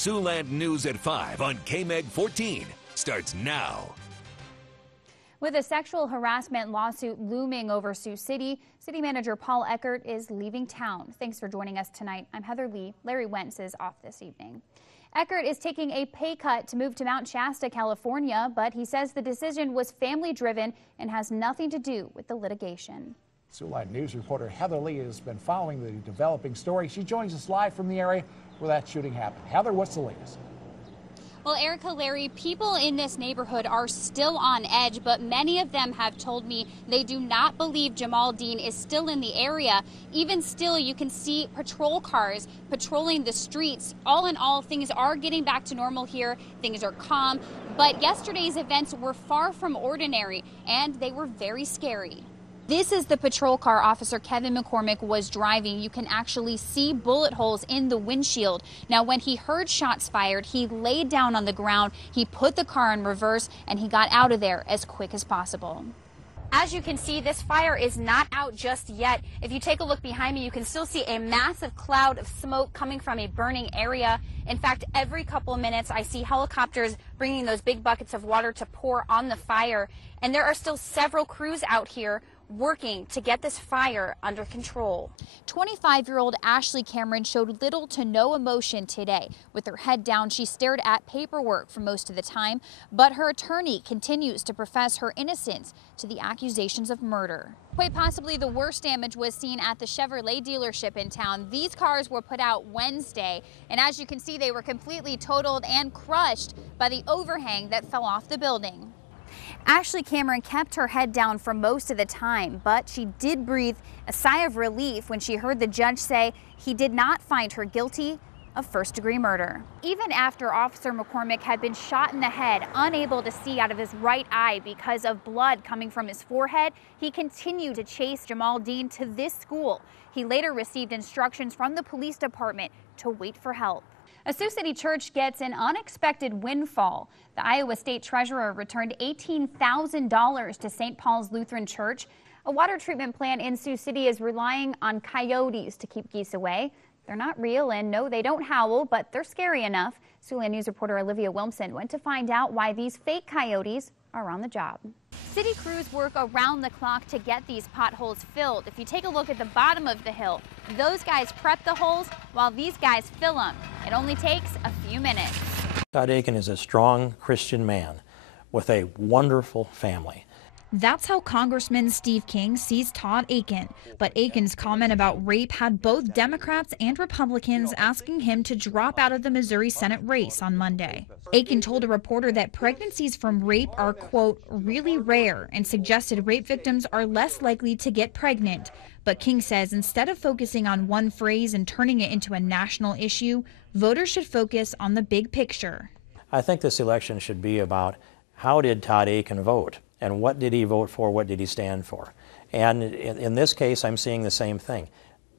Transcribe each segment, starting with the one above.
Siouxland News at 5 on KMEG 14 starts now. With a sexual harassment lawsuit looming over Sioux City, City Manager Paul Eckert is leaving town. Thanks for joining us tonight. I'm Heather Leigh. Larry Wentz is off this evening. Eckert is taking a pay cut to move to Mount Shasta, California, but he says the decision was family-driven and has nothing to do with the litigation. Siouxland News reporter Heather Leigh has been following the developing story. She joins us live from the area where that shooting happened. Heather, what's the latest? Well, Erica, Larry, people in this neighborhood are still on edge, but many of them have told me they do not believe Jamal Dean is still in the area. Even still, you can see patrol cars patrolling the streets. All in all, things are getting back to normal here. Things are calm, but yesterday's events were far from ordinary, and they were very scary. This is the patrol car Officer Kevin McCormick was driving. You can actually see bullet holes in the windshield. Now, when he heard shots fired, he laid down on the ground, he put the car in reverse, and he got out of there as quick as possible. As you can see, this fire is not out just yet. If you take a look behind me, you can still see a massive cloud of smoke coming from a burning area. In fact, every couple of minutes, I see helicopters bringing those big buckets of water to pour on the fire. And there are still several crews out here working to get this fire under control. 25-year-old Ashley Cameron showed little to no emotion today. With her head down, she stared at paperwork for most of the time, but her attorney continues to profess her innocence to the accusations of murder. Quite possibly the worst damage was seen at the Chevrolet dealership in town. These cars were put out Wednesday, and as you can see, they were completely totaled and crushed by the overhang that fell off the building. Ashley Cameron kept her head down for most of the time, but she did breathe a sigh of relief when she heard the judge say he did not find her guilty of first-degree murder. Even after Officer McCormick had been shot in the head, unable to see out of his right eye because of blood coming from his forehead, he continued to chase Jamal Dean to this school. He later received instructions from the police department to wait for help. A Sioux City church gets an unexpected windfall. The Iowa State Treasurer returned $18,000 to St. Paul's Lutheran Church. A water treatment plant in Sioux City is relying on coyotes to keep geese away. They're not real, and no, they don't howl, but they're scary enough. Siouxland News reporter Olivia Wilmson went to find out why these fake coyotes are on the job. City crews work around the clock to get these potholes filled. If you take a look at the bottom of the hill, those guys prep the holes while these guys fill them. It only takes a few minutes. Todd Akin is a strong Christian man with a wonderful family. That's how Congressman Steve King sees Todd Akin. But Akin's comment about rape had both Democrats and Republicans asking him to drop out of the Missouri Senate race on Monday. Akin told a reporter that pregnancies from rape are, quote, really rare, and suggested rape victims are less likely to get pregnant. But King says instead of focusing on one phrase and turning it into a national issue, voters should focus on the big picture. I think this election should be about how did Todd Akin vote? And what did he vote for? What did he stand for? And in this case, I'm seeing the same thing.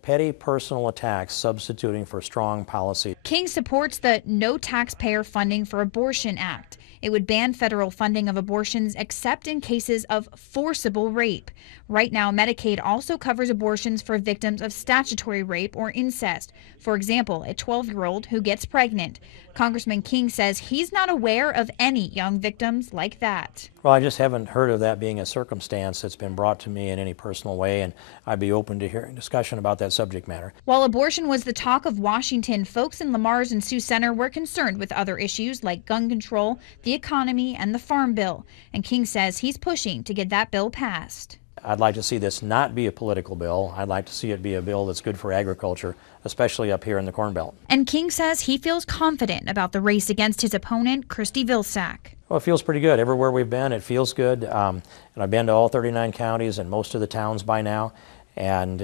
Petty personal attacks substituting for strong policy. King supports the No Taxpayer Funding for Abortion Act. It would ban federal funding of abortions except in cases of forcible rape. Right now, Medicaid also covers abortions for victims of statutory rape or incest. For example, a 12-year-old who gets pregnant. Congressman King says he's not aware of any young victims like that. Well, I just haven't heard of that being a circumstance that's been brought to me in any personal way, and I'd be open to hearing discussion about that subject matter. While abortion was the talk of Washington, folks in Lamar's and Sioux Center were concerned with other issues like gun control, the economy, and the Farm Bill. And King says he's pushing to get that bill passed. I'd like to see this not be a political bill. I'd like to see it be a bill that's good for agriculture, especially up here in the Corn Belt. And King says he feels confident about the race against his opponent, Kristi Vilsack. Well, it feels pretty good. Everywhere we've been, it feels good. And I've been to all 39 counties and most of the towns by now. And,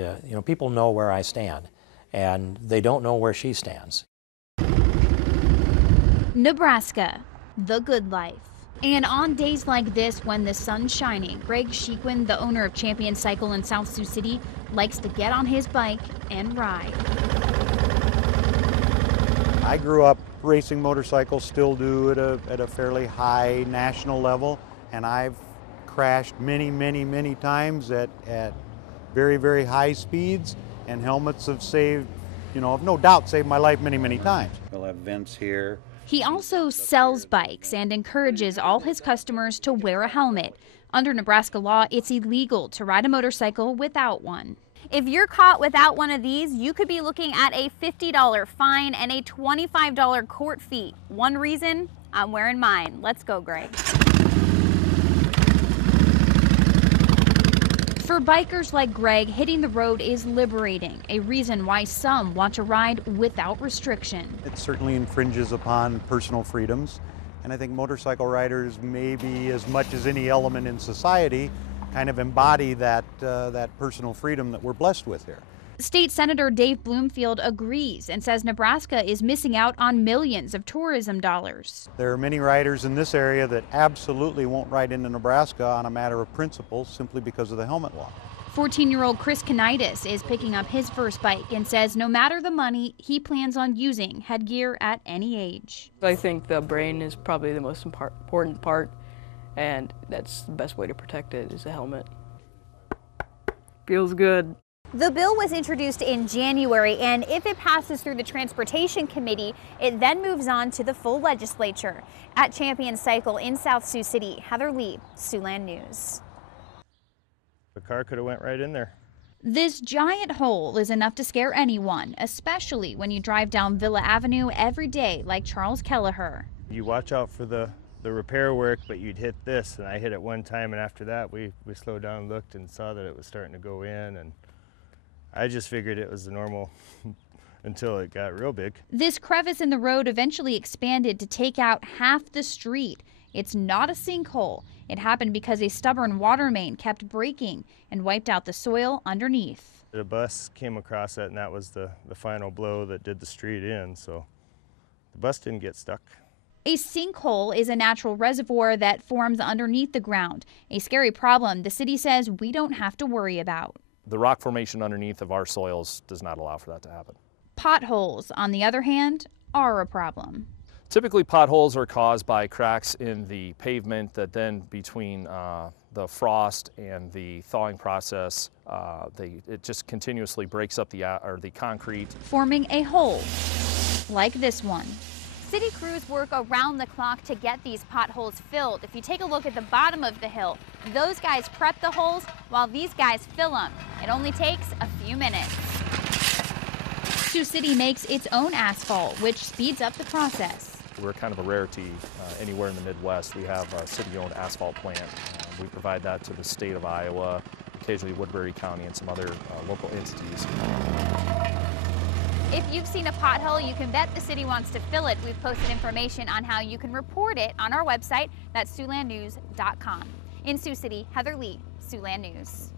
people know where I stand. And they don't know where she stands. Nebraska, the good life. And on days like this, when the sun's shining, Greg Shequin, the owner of Champion Cycle in South Sioux City, likes to get on his bike and ride. I grew up racing motorcycles, still do at a fairly high national level, and I've crashed many times at very, very high speeds, and helmets have saved have no doubt saved my life many, many times. We'll have vents here. He also sells bikes and encourages all his customers to wear a helmet. Under Nebraska law, it's illegal to ride a motorcycle without one. If you're caught without one of these, you could be looking at a $50 fine and a $25 court fee. One reason? I'm wearing mine. Let's go, Greg. For bikers like Greg, hitting the road is liberating, a reason why some want to ride without restriction. It certainly infringes upon personal freedoms, and I think motorcycle riders, maybe as much as any element in society, kind of embody that personal freedom that we're blessed with here. State Senator Dave Bloomfield agrees and says Nebraska is missing out on millions of tourism dollars. There are many riders in this area that absolutely won't ride into Nebraska on a matter of principle simply because of the helmet law. 14-year-old Chris Kanitis is picking up his first bike and says no matter the money, he plans on using headgear at any age. I think the brain is probably the most important part, and that's the best way to protect it is a helmet. Feels good. The bill was introduced in January, and if it passes through the Transportation Committee, it then moves on to the full legislature. At Champion Cycle in South Sioux City, Heather Leigh, Siouxland News. The car could have went right in there. This giant hole is enough to scare anyone, especially when you drive down Villa Avenue every day like Charles Kelleher. You watch out for the repair work, but you'd hit this, and I hit it one time, and after that we slowed down and looked and saw that it was starting to go in, and I just figured it was the normal until it got real big. This crevice in the road eventually expanded to take out half the street. It's not a sinkhole. It happened because a stubborn water main kept breaking and wiped out the soil underneath. The bus came across it, and that was the final blow that did the street in, so the bus didn't get stuck. A sinkhole is a natural reservoir that forms underneath the ground, a scary problem the city says we don't have to worry about. The rock formation underneath of our soils does not allow for that to happen. Potholes, on the other hand, are a problem. Typically, potholes are caused by cracks in the pavement that then between the frost and the thawing process, it just continuously breaks up the concrete, forming a hole like this one. City crews work around the clock to get these potholes filled. If you take a look at the bottom of the hill, those guys prep the holes while these guys fill them. It only takes a few minutes. Sioux City makes its own asphalt, which speeds up the process. We're kind of a rarity anywhere in the Midwest. We have a city-owned asphalt plant. We provide that to the state of Iowa, occasionally Woodbury County and some other local entities. If you've seen a pothole, you can bet the city wants to fill it. We've posted information on how you can report it on our website. That's SiouxlandNews.com. In Sioux City, Heather Leigh, Siouxland News.